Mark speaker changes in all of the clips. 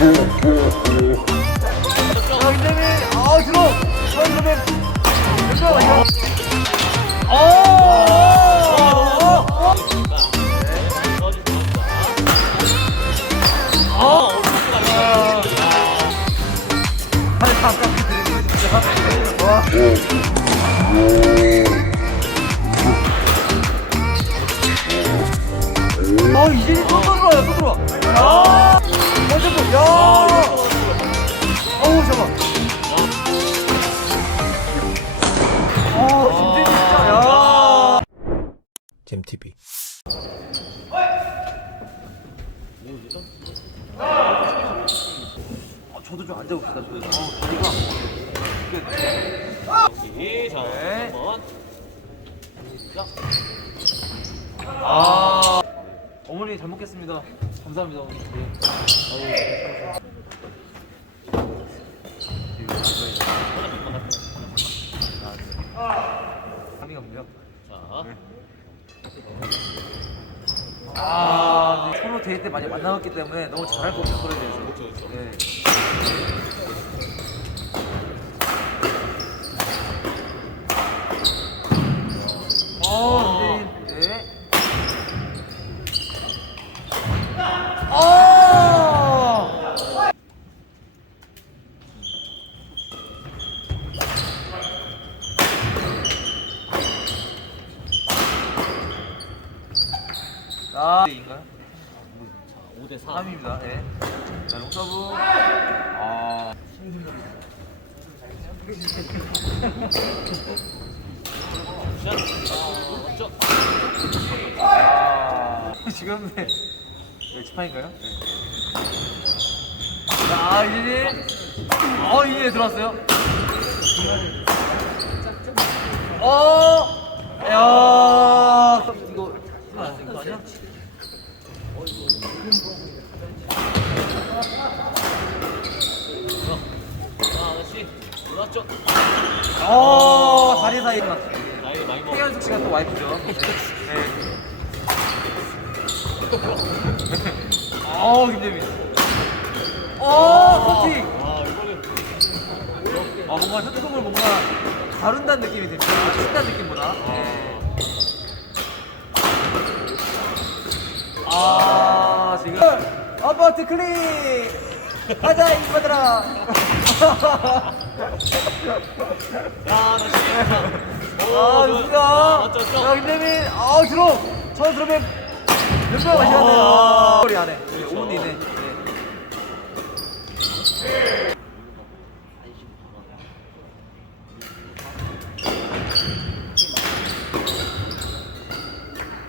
Speaker 1: 아. 아, 이제 또 들어와요, 또 들어와. 야.
Speaker 2: 잼TV
Speaker 1: 아, 저도 좀 앉아 봅시다, 저도. 어, 다리가.
Speaker 3: 여기 자
Speaker 1: 네.
Speaker 3: 한번 시작.
Speaker 1: 아. 어머니 잘 먹겠습니다. 감사합니다, 어머니. 네. 아유, 감이가 뭐요?
Speaker 3: 자
Speaker 1: 데이트 때 많이 만나봤기 때문에 너무 잘할 것 같아요, 서로에 대해서.
Speaker 3: 그렇죠 그렇죠.
Speaker 1: 네. 어, 네. 네. 어! 아, 인가요?
Speaker 3: 5대 3.
Speaker 1: 3입니다. 네. 자, 롱서브. 아.
Speaker 3: 시작. 아.
Speaker 1: 아. 지금 네. 네, 지판인가요? 네. 자, 이제 어, 이제 들어왔어요. 어! 야! 이거 이거 안 이거 아니야?
Speaker 3: 자 다시 들어왔죠.
Speaker 1: 어, 다리 사이
Speaker 3: 먹.
Speaker 1: 태연숙 씨가 또 와이프죠. 네. 네. 어, 김재민. 어, 터치.
Speaker 3: 아
Speaker 1: 아, 뭔가 뜨거움을 뭔가 다룬다는 느낌이 듭니다. 친다는 느낌보다. 네. 아, 지금 아파트 클릭. 가자 이거들아.
Speaker 3: 야 다시.
Speaker 1: 아, 좋습니다.
Speaker 3: 맞죠
Speaker 1: 자,
Speaker 3: 맞죠.
Speaker 1: 김재민. 아, 들어. 저 들어오면 몇명 마셔야 돼요.
Speaker 3: 아.
Speaker 1: 머리 안에. 네,
Speaker 3: 그렇죠.
Speaker 1: 5분 이내. 네.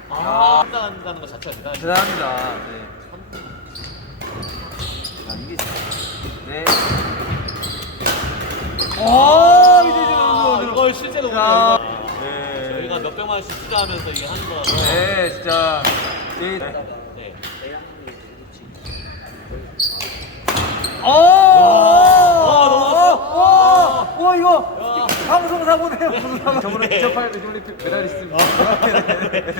Speaker 3: 아 한다는 것 자체가.
Speaker 1: 대단합니다. 네. 자, 이게 진짜- 네. 오, 이제
Speaker 3: 아,
Speaker 1: 지금
Speaker 3: 이걸 실제로
Speaker 1: 야.
Speaker 3: 보면
Speaker 1: 네.
Speaker 3: 저희가 몇 백만 원씩 투자하면서 이게 하는 거라서.
Speaker 1: 네, 진짜. 네.
Speaker 3: 네.
Speaker 1: 오! 와,
Speaker 3: 넘어갔어.
Speaker 1: 와, 와, 이거 방송 사고네요. 방송 사고. 저번에 2008 메달리스트 메달리스트입니다. 네, 네, 네. 네.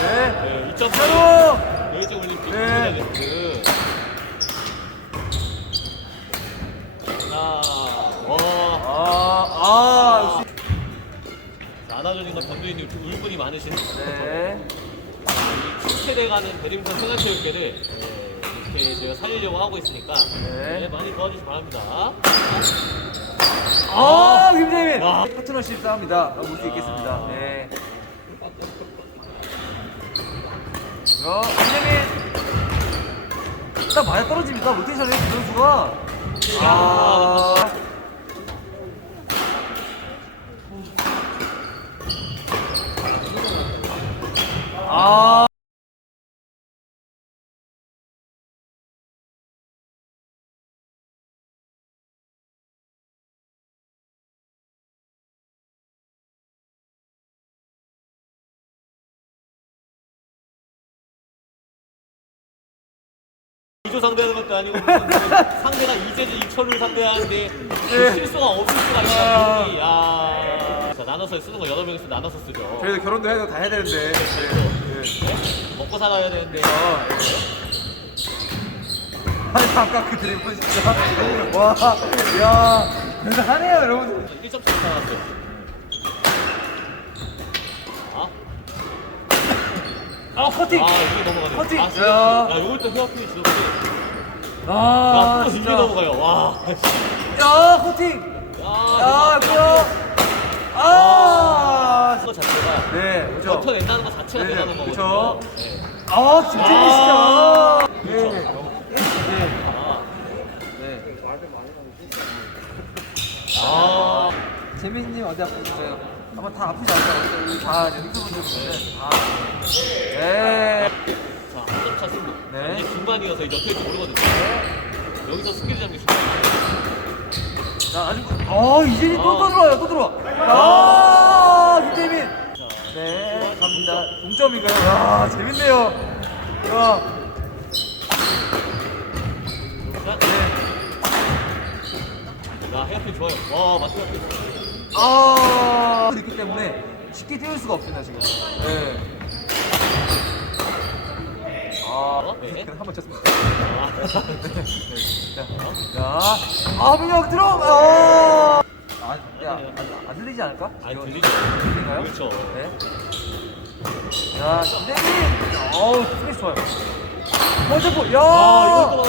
Speaker 3: 네. 2008
Speaker 1: 새로.
Speaker 3: 베이징 올림픽
Speaker 1: 네.
Speaker 3: 메달리스트. 안아주니까 전두인님 울분이 많으신
Speaker 1: 네.
Speaker 3: 이 침체돼가는 배드민턴 생활체육계를 네, 이렇게 제가 살리려고 하고 있으니까
Speaker 1: 네.
Speaker 3: 네, 많이 도와주시기 바랍니다.
Speaker 1: 아, 김재민.
Speaker 3: 와.
Speaker 1: 파트너십 싸움이다. 볼수 있겠습니다. 네. 야, 김재민. 일단 맞아 떨어집니까? 로테이션에 그 선수가. 아. 아.
Speaker 3: 이조 상대하는 것도 아니고 무슨 상대가 이재재 이철을 상대하는데 그
Speaker 1: 네.
Speaker 3: 실수가 없을 수가 있다니. 야. 자, 나눠서 쓰는 거 여러 명이서 나눠서 쓰죠.
Speaker 1: 저희도 결혼도 해도 다 해야 되는데. 네.
Speaker 3: 네? 먹고 살아야 되는데.
Speaker 1: 아니 아까 그 드리블 진짜 와, 야, 대단하네요 여러분.
Speaker 3: 1점 차이 나왔어요. 아,
Speaker 1: 아 커팅.
Speaker 3: 아, 이게 넘어가네.
Speaker 1: 커팅!
Speaker 3: 아,
Speaker 1: 야.
Speaker 3: 진짜. 야, 요걸 또 헤어핀이 지었지.
Speaker 1: 아,
Speaker 3: 또 이게
Speaker 1: 진짜.
Speaker 3: 넘어가요. 와.
Speaker 1: 야, 커팅.
Speaker 3: 야,
Speaker 1: 야, 뭐야? 아,
Speaker 3: 거 자체가
Speaker 1: 네, 그렇죠.
Speaker 3: 버텨낸다는 것 자체가
Speaker 1: 네,
Speaker 3: 대단한. 거거든요. 네.
Speaker 1: 아, 진짜.
Speaker 3: 그렇죠.
Speaker 1: 네.
Speaker 3: 아,
Speaker 1: 네.
Speaker 3: 아,
Speaker 1: 재민님 어디 아프셨어요? 아마 다 아프지 않아요? 우리 다 이제 닉스분들은 다. 네.
Speaker 3: 자, 한점차 승부.
Speaker 1: 네.
Speaker 3: 이제 중반이어서 이제 어떻게 될지 모르거든요. 여기서 승기를 잡기 쉽지
Speaker 1: 자, 아직 어, 이재민 또, 또 들어와요, 또 들어와. 아, 이재민.
Speaker 3: 자,
Speaker 1: 네, 갑니다. 동점인가요? 와, 재밌네요. 야,
Speaker 3: 자,
Speaker 1: 네.
Speaker 3: 야, 헤어핀 좋아요. 와, 맞죠?
Speaker 1: 아, 있기 때문에 쉽게 띄울 수가 없습니다 지금. 네. 아,
Speaker 3: 네.
Speaker 1: 한번 쳤습니다.
Speaker 3: 아,
Speaker 1: 네. 자, 자, 아, 민혁 들어. 아, 아, 야, 안, 안 들리지 않을까?
Speaker 3: 아니, 들리죠.
Speaker 1: 들리나요?
Speaker 3: 그렇죠.
Speaker 1: 네. 자, 내민. 어우, 스매시 좋아요. 먼저 볼. 야,
Speaker 3: 아.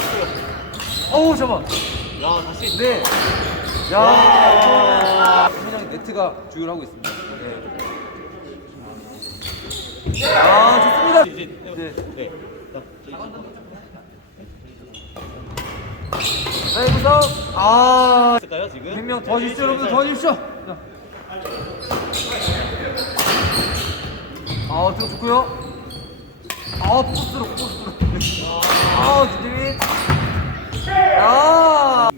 Speaker 1: 어우, 잠깐.
Speaker 3: 야, 다시.
Speaker 1: 네. 야, 그냥 네트가 주요를 하고 있습니다. 네. 아, 좋습니다.
Speaker 3: 이제,
Speaker 1: 네.
Speaker 3: 네. 자,
Speaker 1: 네, 무서 아,
Speaker 3: 있을까요, 지금?
Speaker 1: 100명 더 주십시오, 여러분들 더 주십시오. 자. 아, 들어 좋고요. 아, 포스트로, 포스트로. 아, 진재민. 아.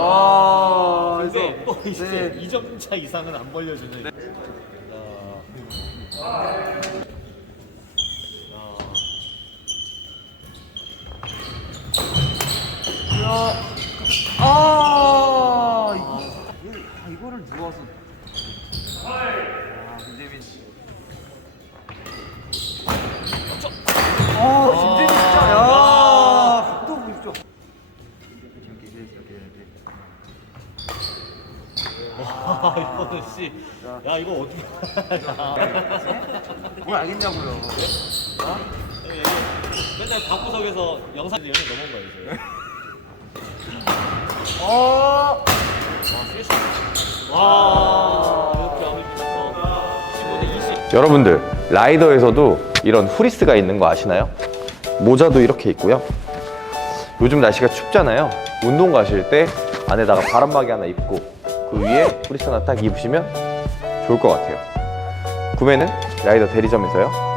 Speaker 1: 아, 그래서
Speaker 3: 근데 또 이제
Speaker 1: 네.
Speaker 3: 2점 차 이상은 안 벌려주는. 야. 씨. 야, 이거 어떻게.
Speaker 1: 뭘 알겠냐고요.
Speaker 3: 맨날 방구석에서 영상 연애 넘어온 거야, 이제.
Speaker 1: 어,
Speaker 3: 와, 세시. 와, 이렇게 하면 15대 20.
Speaker 2: 여러분들 라이더에서도 이런 후리스가 있는 거 아시나요? 모자도 이렇게 있고요. 요즘 날씨가 춥잖아요. 운동 가실 때 안에다가 바람막이 하나 입고 그 위에 후리스 하나 딱 입으시면 좋을 것 같아요. 구매는 라이더 대리점에서요.